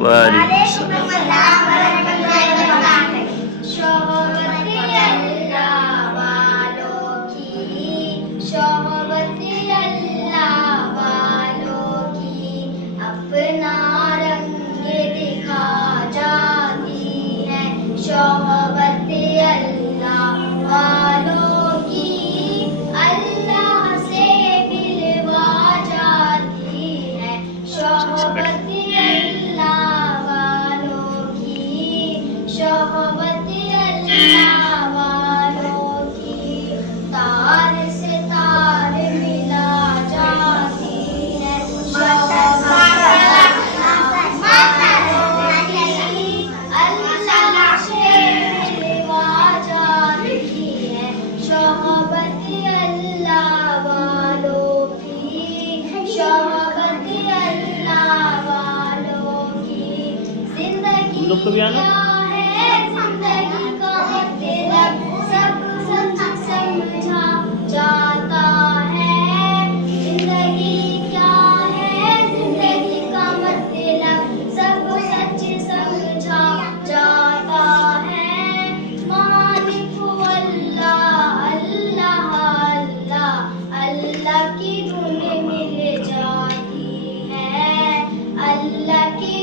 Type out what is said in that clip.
وعلیکم السلام ورحمۃ اللہ وبرکاتہ۔ شہوت اللہ والوں کی، شہوت اللہ والوں کی اپنا رنگ دکھا جاتی ہے، شہوت اللہ والوں کی اللہ سے ملوا جاتی ہے، شہوت اللہ والوں کی، شہوت اللہ والوں کی تار سے تار ملا جاتی ہے، شہوت اللہ والوں کی اللہ سے ملوا جاتی ہے، شہوت اللہ والوں کی، شہوت اللہ والوں کی۔ زندگی کیا ہے، زندگی کا مطلب سب سچ سمجھا جاتا ہے، زندگی کیا ہے، زندگی کا مطلب سب سچ سمجھا جاتا ہے، مالک اللہ اللہ اللہ اللہ کی دھن مل جاتی ہے، اللہ کی